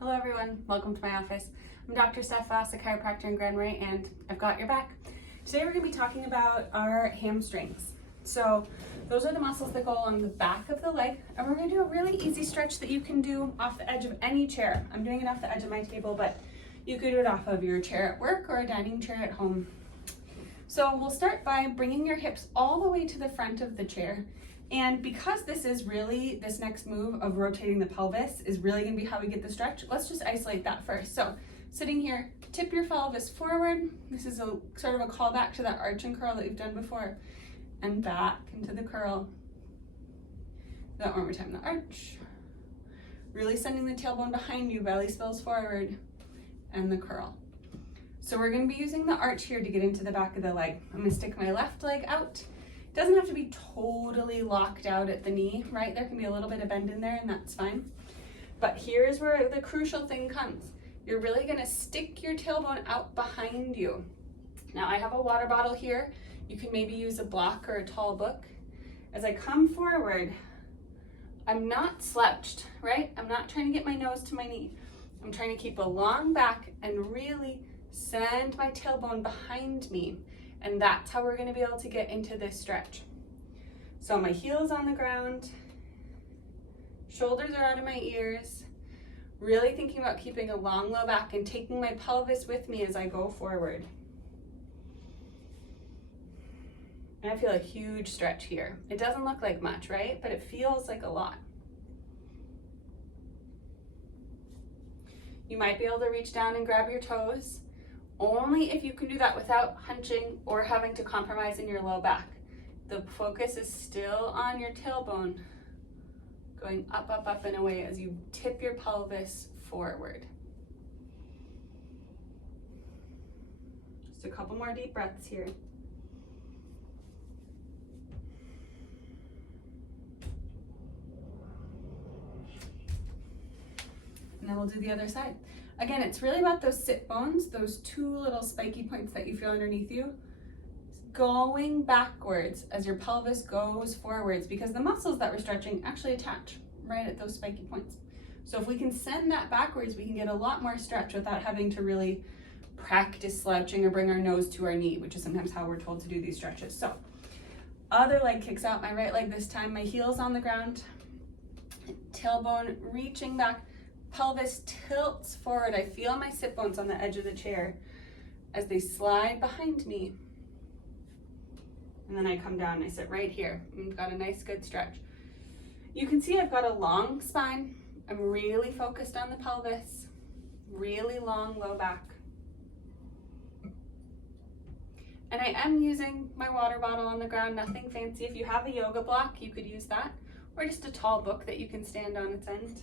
Hello everyone, welcome to my office. I'm Dr. Steph Voss, a chiropractor in Grand Marais, and I've got your back. Today we're going to be talking about our hamstrings. So those are the muscles that go along the back of the leg, and we're going to do a really easy stretch that you can do off the edge of any chair. I'm doing it off the edge of my table, but you could do it off of your chair at work or a dining chair at home. So we'll start by bringing your hips all the way to the front of the chair. And because this next move of rotating the pelvis is really gonna be how we get the stretch, let's just isolate that first. So sitting here, tip your pelvis forward. This is a sort of a callback to that arch and curl that you've done before. And back into the curl. That one more time, the arch. Really sending the tailbone behind you, belly spills forward, and the curl. So we're gonna be using the arch here to get into the back of the leg. I'm gonna stick my left leg out. Doesn't have to be totally locked out at the knee, right? There can be a little bit of bend in there and that's fine. But here's where the crucial thing comes. You're really gonna stick your tailbone out behind you. Now I have a water bottle here. You can maybe use a block or a tall book. As I come forward, I'm not slouched, right? I'm not trying to get my nose to my knee. I'm trying to keep a long back and really send my tailbone behind me. And that's how we're gonna be able to get into this stretch. So my heel's on the ground, shoulders are out of my ears, really thinking about keeping a long low back and taking my pelvis with me as I go forward. And I feel a huge stretch here. It doesn't look like much, right? But it feels like a lot. You might be able to reach down and grab your toes. Only if you can do that without hunching or having to compromise in your low back. The focus is still on your tailbone, going up, up, up and away as you tip your pelvis forward. Just a couple more deep breaths here. And then we'll do the other side. Again, it's really about those sit bones, those two little spiky points that you feel underneath you, going backwards as your pelvis goes forwards, because the muscles that we're stretching actually attach right at those spiky points. So if we can send that backwards, we can get a lot more stretch without having to really practice slouching or bring our nose to our knee, which is sometimes how we're told to do these stretches. So other leg kicks out, my right leg this time, my heel's on the ground, tailbone reaching back, pelvis tilts forward. I feel my sit bones on the edge of the chair as they slide behind me. And then I come down and I sit right here. I've got a nice good stretch. You can see I've got a long spine. I'm really focused on the pelvis. Really long low back. And I am using my water bottle on the ground, nothing fancy. If you have a yoga block, you could use that, or just a tall book that you can stand on its end.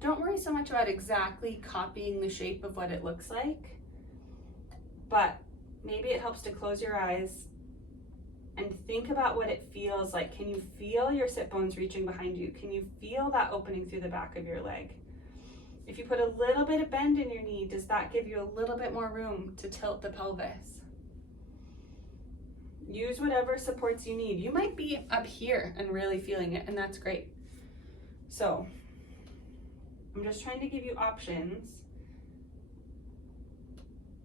Don't worry so much about exactly copying the shape of what it looks like, but maybe it helps to close your eyes and think about what it feels like. Can you feel your sit bones reaching behind you? Can you feel that opening through the back of your leg? If you put a little bit of bend in your knee, does that give you a little bit more room to tilt the pelvis? Use whatever supports you need. You might be up here and really feeling it, and that's great. So I'm just trying to give you options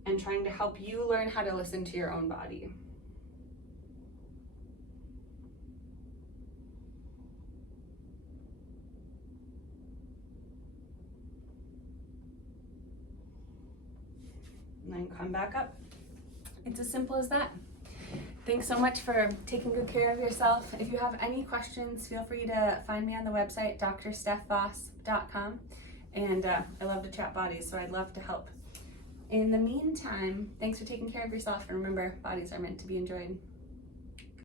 and trying to help you learn how to listen to your own body. And then come back up. It's as simple as that. Thanks so much for taking good care of yourself. If you have any questions, feel free to find me on the website, drstephvoss.com. And I love to chat bodies, so I'd love to help. In the meantime, thanks for taking care of yourself, and remember, bodies are meant to be enjoyed.